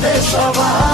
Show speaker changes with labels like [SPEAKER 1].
[SPEAKER 1] de Shabbat.